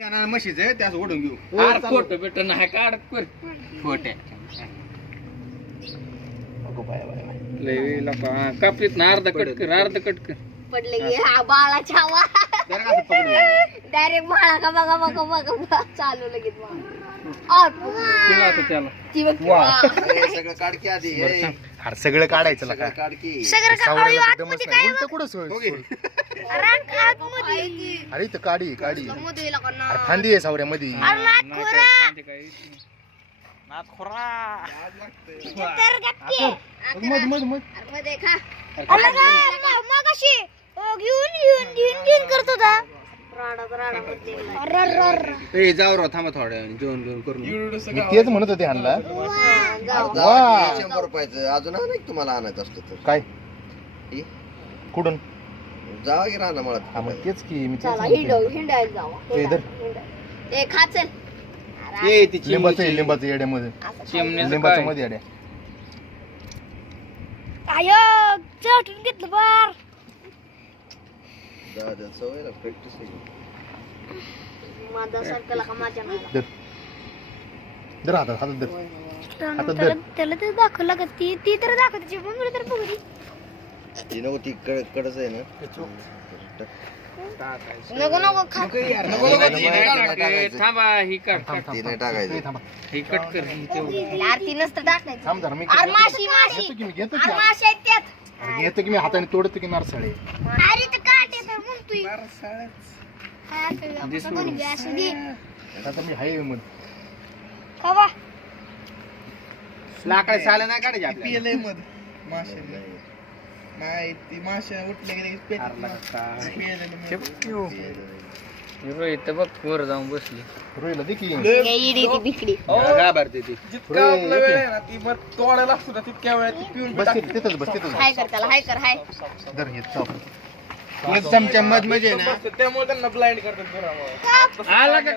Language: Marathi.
म्हशीच आहे त्यास ओढून घेऊ. फोटो बिटो नाही काढ खोट्या कापीत ना अर्धा कटकर पडले की हा बाळाच्या डायरेक्ट बाळा का बघा चालू लगेच सगळं काढकी आधी अरे सगळं काढायचं लका. काढकी अरे इथं काढी अरे फांदी आहे सावऱ्यामध्ये. जाऊ राव थांबा थोड्या जेवण घेऊन करून मी तेच म्हणत होते ह्यांना. 100 रुपयाचं अजून नाही तुम्हाला आणायचं असतं तर काय कुठून जावा की राहणार मला. हा मग तेच की मी लिंबाचं येड्यामध्ये लिंबाचं मध्ये येड्या घेतलं बार सवय ना प्रॅक्टिस माझा सारखं का माझ्या धर धर हातात हातात धर त्याला तर दाखवला का ती तर दाखवते मग तर बघू ती नको ती कडच आहे ना. नको थांबा ही काढ ती नाही टाकायचं. ही कट कर आरती नसतं टाकायचं. थांब जरा मी माशी घेतो की मी हाताने तोडतो की नारसाळे. अरे तर काटे तर म्हणतोय आता मी हाय मग कवा लाकडे साला नाही काढायचे आपल्याला. पियलंय मध मासे नाही ती मासे उठले की रोहित बघ वर जाऊन बसली. रोहिला दे की इडी ती बिकडी घाबरते ती. जितका आपला वेळ आहे ना ती मग तोडायला असतो ना तितक्या वेळात ती पिऊन बस तिथंच बस तिथंच हाय कर त्याला हाय कर हाय धर हे चौक. चमचा मध म्हणजे ना त्यामुळे त्यांना ब्लाइंड करतात घरामुळे. आला का